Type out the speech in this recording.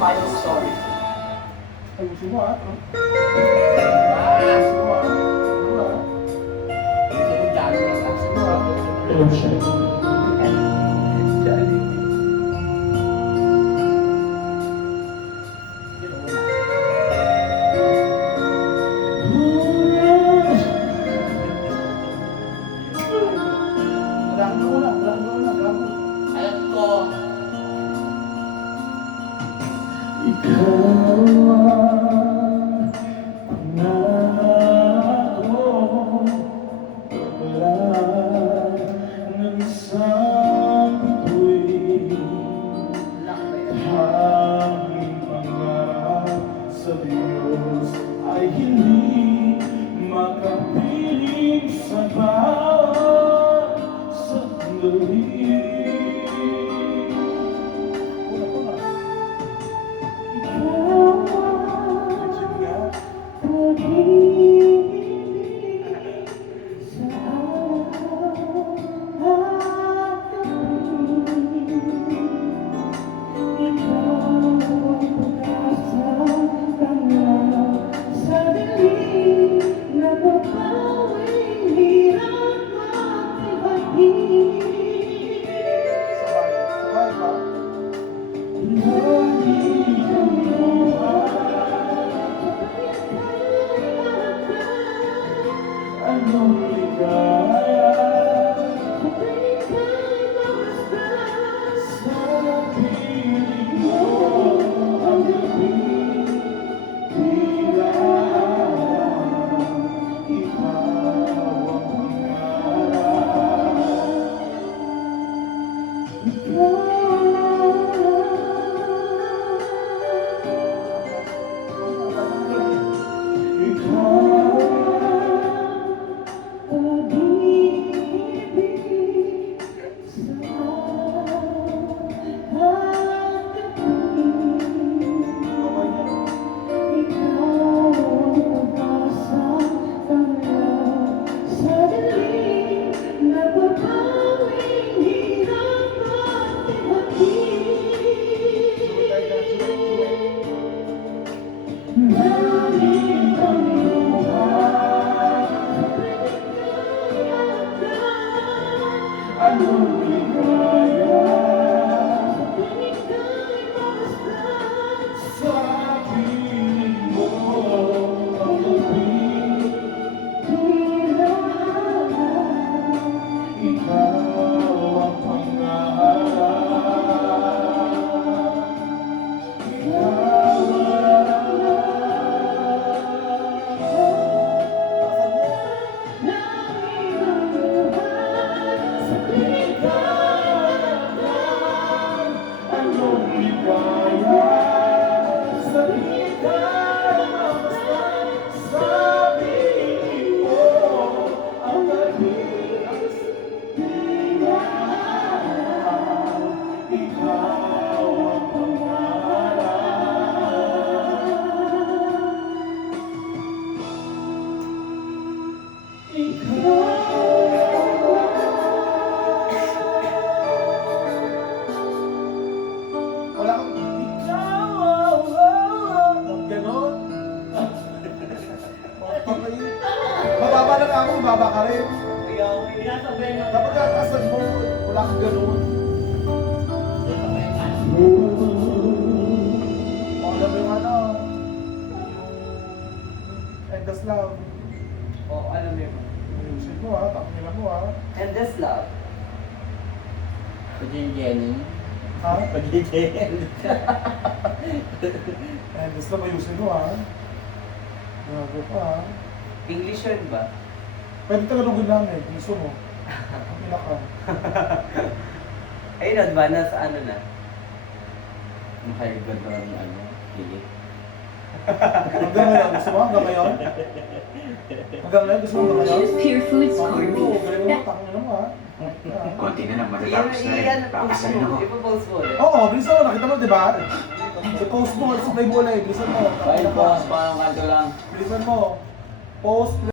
final story. Ayusin mo ah. Ah, Ayusin mo ah. Ano ah? gusto ko dyan lang. Ayusin mo ah. Hello, Chef. Dali. Wala muna. Alam ko. Ikaw ang pangako wala ng isang bituin hanging pangarap sa Diyos ay hindi makapiling sa bawat sandali. Sabay pa. Anong ligaya sa piling mo ang gabi tila ikaw ang pangarap. Anong ligaya sa piling mo ang gabi tila ikaw ang pangarap. Ikaw anong ligaya sa ikaw sa piling mo ang gabi tila ikaw ang pangarap. Wala kang ganon. Mababa lang ako, mababa ka rin. Ayaw, pinasabay mo. Dapat kakasan mo, wala kang ganon. O, alam mo yung ano, yung Endless Love. Oo, alam mo yun. Ayusin mo ha, takilan mo ha. And this love. Pagiging Ha? Pagiging Endless Love, ayusin mo ha. Gago pa ha. English yun ba? Pwede tagalogin lang eh, gusto mo. Ang ilakan. Ayun, ba? Nasa ano na? Makaiba na ng ano? Pilit. Hanggang ngayon, gusto mo? Hanggang ngayon? Hanggang ngayon, gusto mo hanggang ngayon? Pure Foods corned Oo, beef. galing mo, takilan mo ha. Konti na lang, matatapos na rin. Kakasarin ako. Ipo-post mo ulit. Oo, bilisan mo, nakita mo, di ba? Sa post mo, sa play mo ulit, bilisan mo. Ayun po, parang kanto lang. Bilisan mo. Post